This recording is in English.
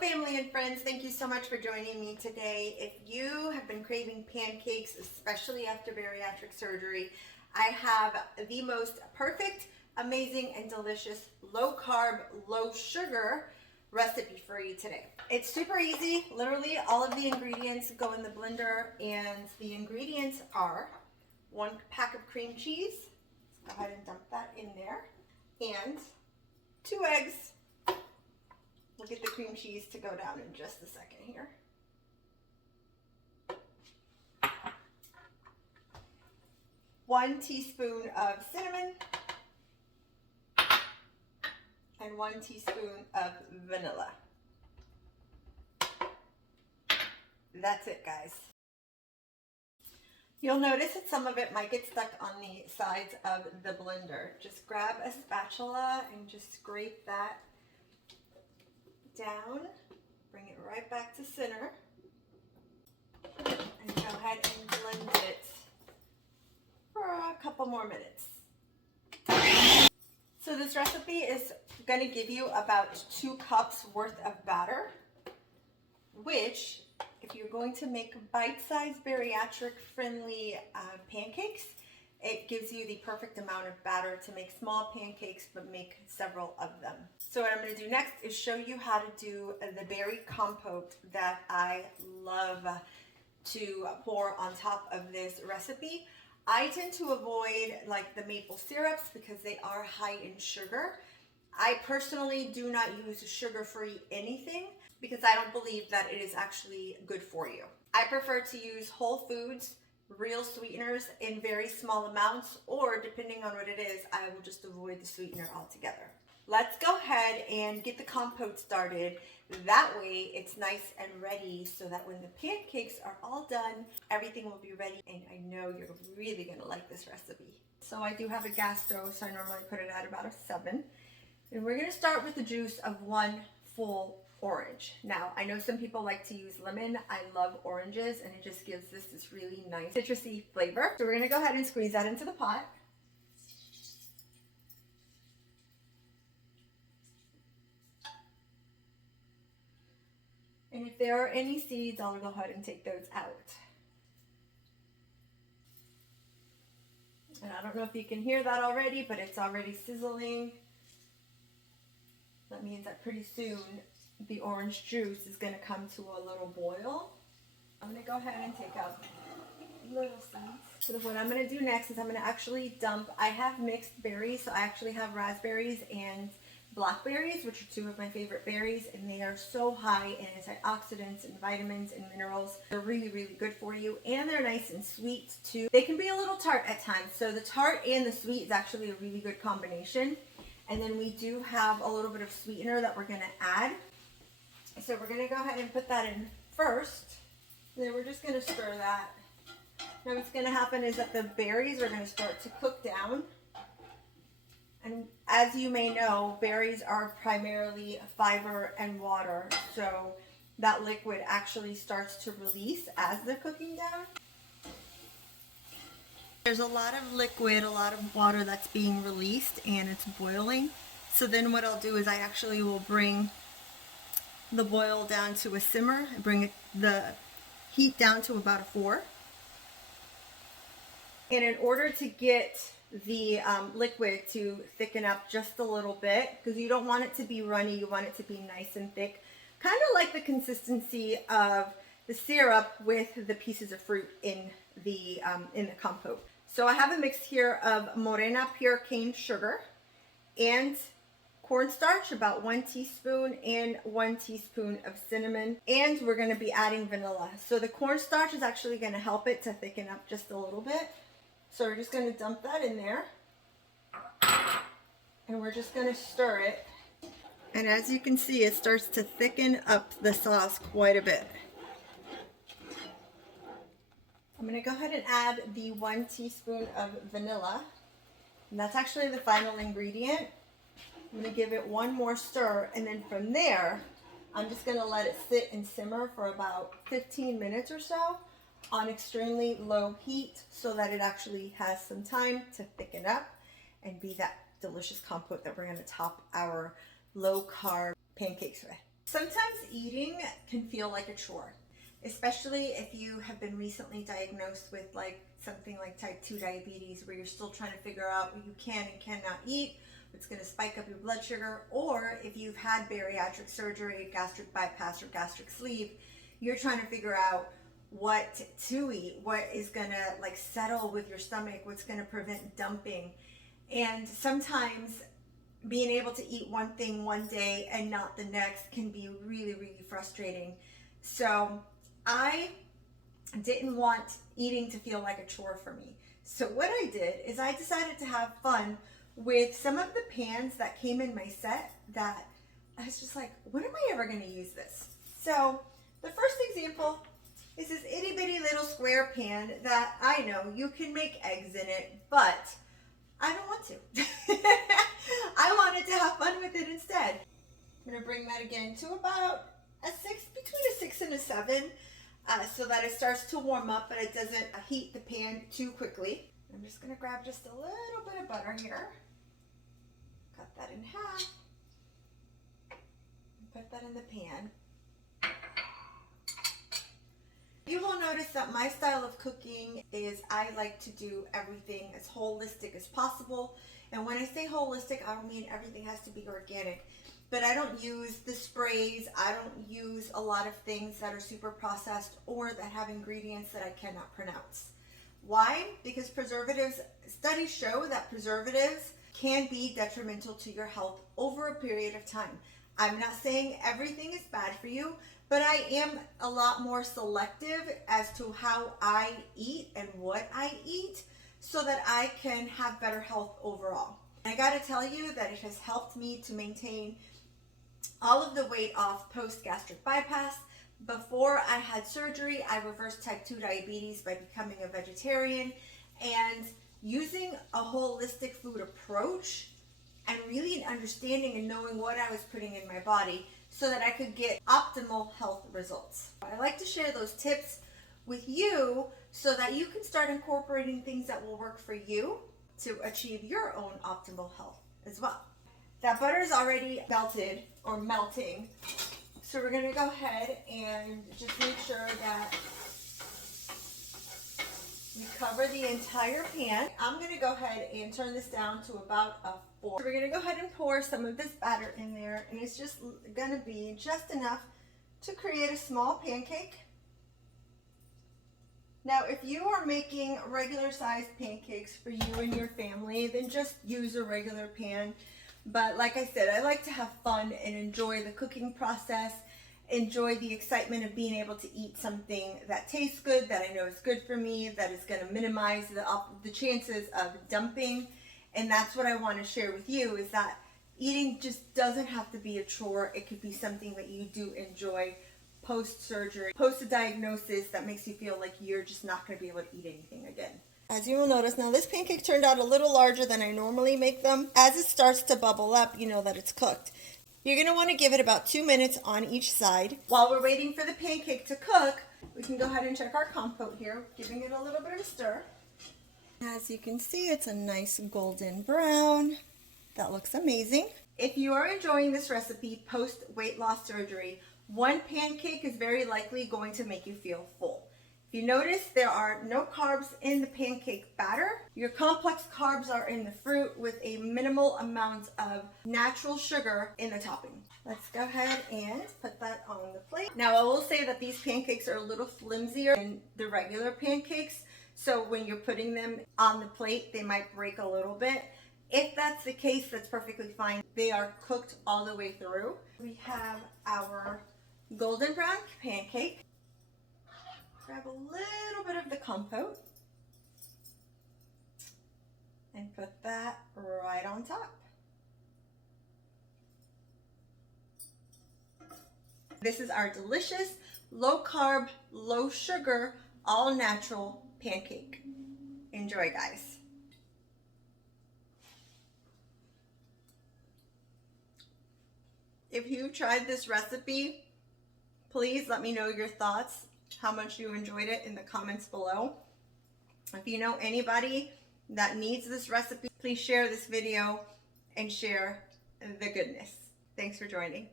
family and friends, thank you so much for joining me today. If you have been craving pancakes, especially after bariatric surgery, I have the most perfect, amazing, and delicious low carb, low sugar recipe for you today. It's super easy. Literally all of the ingredients go in the blender, and the ingredients are 1 pack of cream cheese. Let's go ahead and dump that in there, and 2 eggs. We'll get the cream cheese to go down in just a second here. One teaspoon of cinnamon and 1 teaspoon of vanilla. That's it, guys. You'll notice that some of it might get stuck on the sides of the blender. Just grab a spatula and just scrape that down, bring it right back to center, and go ahead and blend it for a couple more minutes. So this recipe is going to give you about 2 cups worth of batter, which, if you're going to make bite-sized bariatric friendly pancakes, it gives you the perfect amount of batter to make small pancakes, but make several of them. So what I'm going to do next is show you how to do the berry compote that I love to pour on top of this recipe. I tend to avoid like the maple syrups because they are high in sugar. I personally do not use sugar-free anything because I don't believe that it is actually good for you. I prefer to use whole foods, real sweeteners in very small amounts, or depending on what it is, I will just avoid the sweetener altogether. Let's go ahead and get the compote started. That way it's nice and ready so that when the pancakes are all done, everything will be ready, and I know you're really gonna like this recipe. So I do have a gas stove, so I normally put it at about a 7. And we're gonna start with the juice of 1 full orange. Now, I know some people like to use lemon. I love oranges, and it just gives this really nice citrusy flavor. So we're gonna go ahead and squeeze that into the pot. And if there are any seeds, I'll go ahead and take those out. And I don't know if you can hear that already, but it's already sizzling. That means that pretty soon the orange juice is going to come to a little boil. I'm going to go ahead and take out little seeds. So what I'm going to do next is I'm going to actually dump, I have mixed berries, so I actually have raspberries and blackberries, which are 2 of my favorite berries, and they are so high in antioxidants and vitamins and minerals. They're really, really good for you, and they're nice and sweet too. They can be a little tart at times, so the tart and the sweet is actually a really good combination. And then we do have a little bit of sweetener that we're going to add. So we're going to go ahead and put that in first. And then we're just going to stir that. Now what's going to happen is that the berries are going to start to cook down. And as you may know, berries are primarily fiber and water. So that liquid actually starts to release as they're cooking down. There's a lot of liquid, a lot of water that's being released, and it's boiling. So then what I'll do is I actually will bring the boil down to a simmer, bring the heat down to about a 4. And in order to get the liquid to thicken up just a little bit, because you don't want it to be runny, you want it to be nice and thick, kind of like the consistency of the syrup with the pieces of fruit in the compote. So I have a mix here of Morena pure cane sugar and cornstarch, about 1 teaspoon, and 1 teaspoon of cinnamon, and we're going to be adding vanilla. So the cornstarch is actually going to help it to thicken up just a little bit. So we're just going to dump that in there, and we're just going to stir it. And as you can see, it starts to thicken up the sauce quite a bit. I'm going to go ahead and add the 1 teaspoon of vanilla, and that's actually the final ingredient. I'm going to give it one more stir, and then from there, I'm just going to let it sit and simmer for about 15 minutes or so on extremely low heat so that it actually has some time to thicken up and be that delicious compote that we're going to top our low carb pancakes with. Sometimes eating can feel like a chore, especially if you have been recently diagnosed with like something like type 2 diabetes, where you're still trying to figure out what you can and cannot eat, what's going to spike up your blood sugar, or if you've had bariatric surgery, gastric bypass, or gastric sleeve, you're trying to figure out what to eat, what is going to like settle with your stomach, what's going to prevent dumping. And sometimes being able to eat one thing one day and not the next can be really, really frustrating. So I didn't want eating to feel like a chore for me. So what I did is I decided to have fun with some of the pans that came in my set that I was just like, when am I ever going to use this? So the first example is this itty bitty little square pan that I know you can make eggs in it, but I don't want to. I wanted to have fun with it instead. I'm going to bring that again to about a 6, between a 6 and a 7, so that it starts to warm up, but it doesn't heat the pan too quickly. I'm just going to grab just a little bit of butter here. Cut that in half. Put that in the pan. You will notice that my style of cooking is I like to do everything as holistic as possible. And when I say holistic, I don't mean everything has to be organic. But I don't use the sprays. I don't use a lot of things that are super processed or that have ingredients that I cannot pronounce. Why? Because studies show that preservatives can be detrimental to your health over a period of time. I'm not saying everything is bad for you, but I am a lot more selective as to how I eat and what I eat so that I can have better health overall. I gotta tell you that it has helped me to maintain all of the weight off post-gastric bypass. Before I had surgery, I reversed type 2 diabetes by becoming a vegetarian and using a holistic food approach and really understanding and knowing what I was putting in my body so that I could get optimal health results. I like to share those tips with you so that you can start incorporating things that will work for you to achieve your own optimal health as well. That butter is already melted or melting, so we're going to go ahead and just make sure that we cover the entire pan. I'm going to go ahead and turn this down to about a 4. So we're going to go ahead and pour some of this batter in there, and it's just going to be just enough to create a small pancake. Now, if you are making regular sized pancakes for you and your family, then just use a regular pan. But like I said, I like to have fun and enjoy the cooking process, enjoy the excitement of being able to eat something that tastes good, that I know is good for me, that is going to minimize the chances of dumping. And that's what I want to share with you, is that eating just doesn't have to be a chore. It could be something that you do enjoy post-surgery, post-diagnosis, that makes you feel like you're just not going to be able to eat anything again. As you will notice, now this pancake turned out a little larger than I normally make them. As it starts to bubble up, you know that it's cooked. You're going to want to give it about 2 minutes on each side. While we're waiting for the pancake to cook, we can go ahead and check our compote here, giving it a little bit of a stir. As you can see, it's a nice golden brown. That looks amazing. If you are enjoying this recipe post weight loss surgery, one pancake is very likely going to make you feel full. If you notice, there are no carbs in the pancake batter. Your complex carbs are in the fruit with a minimal amount of natural sugar in the topping. Let's go ahead and put that on the plate. Now, I will say that these pancakes are a little flimsier than the regular pancakes, so when you're putting them on the plate, they might break a little bit. If that's the case, that's perfectly fine. They are cooked all the way through. We have our golden brown pancake. Grab a little bit of the compote and put that right on top. This is our delicious, low carb, low sugar, all natural pancake. Enjoy, guys. If you tried this recipe, please let me know your thoughts, how much you enjoyed it in the comments below. If you know anybody that needs this recipe, please share this video and share the goodness. Thanks for joining.